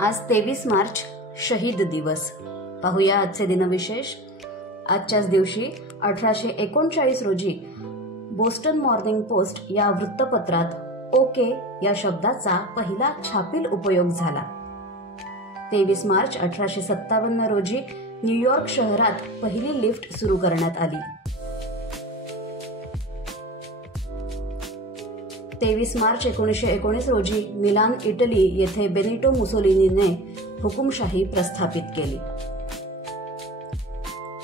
आज 23 मार्च शहीद दिवस. पाहूया आजचे दिनविशेष. आजच्याच दिवशी 1839 रोजी बोस्टन मॉर्निंग पोस्ट या वृत्तपत्रात ओके या शब्दाचा पहिला छापील उपयोग झाला. 23 मार्च 1857 रोजी न्यूयॉर्क शहरात पहिली लिफ्ट सुरू करण्यात आली. 23 मार्च 1919 रोजी मिलान, इटली येथे बेनिटो मुसोलिनीने हुकुमशाही प्रस्थापित केली.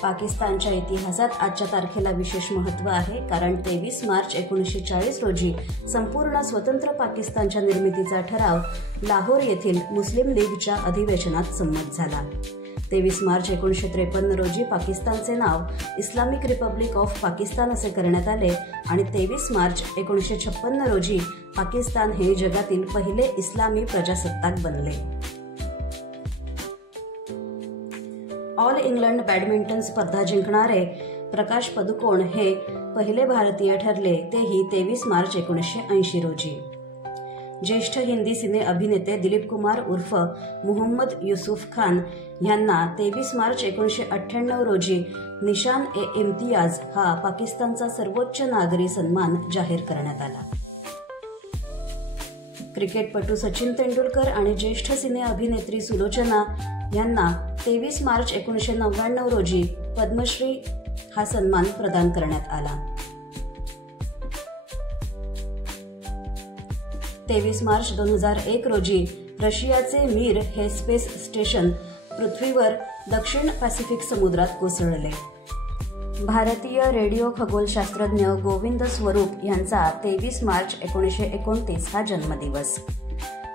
पाकिस्तानच्या इतिहासात आजच्या तारखेला विशेष महत्त्व आहे, कारण 23 मार्च 1940 रोजी संपूर्ण स्वतंत्र पाकिस्तानच्या निर्मितीचा ठराव लाहोर येथील मुस्लिम लीगच्या अधिवेशनात संमत झाला. 23 मार्च 1953 रोजी पाकिस्तानचे नाव इस्लामिक रिपब्लिक ऑफ पाकिस्तान असे करण्यात आले आणि 23 मार्च 1956 रोजी पाकिस्तान हे जगातील पहिले इस्लामी प्रजासत्ताक बनले. ऑल इंग्लंड बॅडमिंटन स्पर्धा जिंकणारे प्रकाश पदुकोण हे पहिले भारतीय ठरले, तेही 23 मार्च 1980 रोजी. ज्येष्ठ हिंदी सिने अभिनेते दिलीप कुमार उर्फ मुहम्मद युसूफ खान यांना 23 मार्च 1998 रोजी निशान-ए-इम्तियाज हा पाकिस्तानचा सर्वोच्च नागरी सन्मान जाहीर करण्यात आला. क्रिकेटपटू सचिन तेंडुलकर आणि ज्येष्ठ सिने अभिनेत्री सुलोचना यांना 23 मार्च 1999 रोजी पद्मश्री हा सन्मान प्रदान करण्यात आला. 23 मार्च 2001 रोजी रशियाचे मिर हे स्पेस स्टेशन पृथ्वीवर दक्षिण पॅसिफिक समुद्रात कोसळले. भारतीय रेडिओ खगोलशास्त्रज्ञ गोविंद स्वरूप यांचा 23 मार्च 1929 हा जन्मदिवस.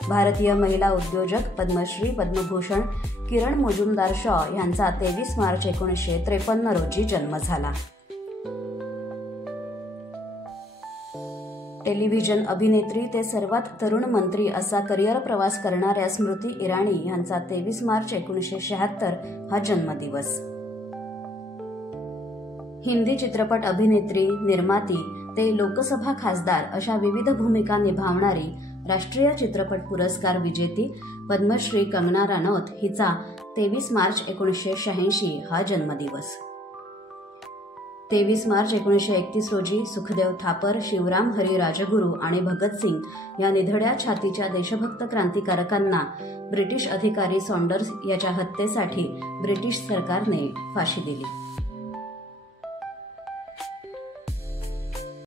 भारतीय महिला उद्योजक पद्मश्री पद्मभूषण किरण मुजुमदार शॉ यांचा 23 मार्च 1953 रोजी जन्म झाला. टेलिव्हिजन अभिनेत्री ते सर्वात तरुण मंत्री असा करिअर प्रवास करणाऱ्या स्मृती इराणी यांचा 23 मार्च 1976 हा जन्मदिवस. हिंदी चित्रपट अभिनेत्री, निर्माती ते लोकसभा खासदार अशा विविध भूमिका निभावणारी राष्ट्रीय चित्रपट पुरस्कार विजेती पद्मश्री कंगना रानौत हिचा 23 मार्च 1986 हा जन्मदिवस. 23 मार्च 1931 रोजी सुखदेव थापर, शिवराम हरी राजगुरू आणि भगतसिंग या निधड्या छातीच्या देशभक्त क्रांतिकारकांना ब्रिटिश अधिकारी सॉन्डर्स याच्या हत्येसाठी ब्रिटिश सरकारने फाशी दिली.